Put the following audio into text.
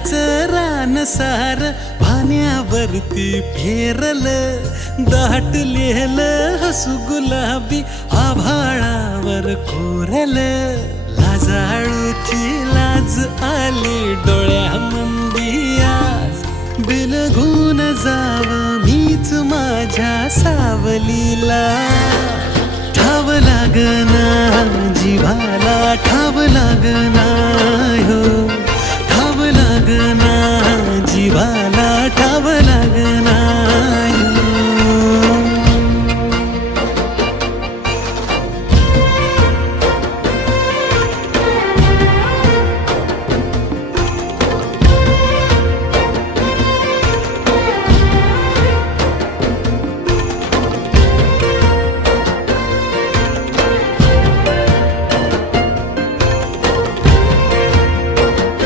फुलाच रान सार पाण्यावरती फेरल, दाटलेलं हसू गुलाबी आभाळावर कोरल. लाजाळूची लाज आली डोळ्यामंदी आज, बिलगून जाव मीच माझ्या सावलीला. ठाव लागना जिव्हाला ठाव लागना हो.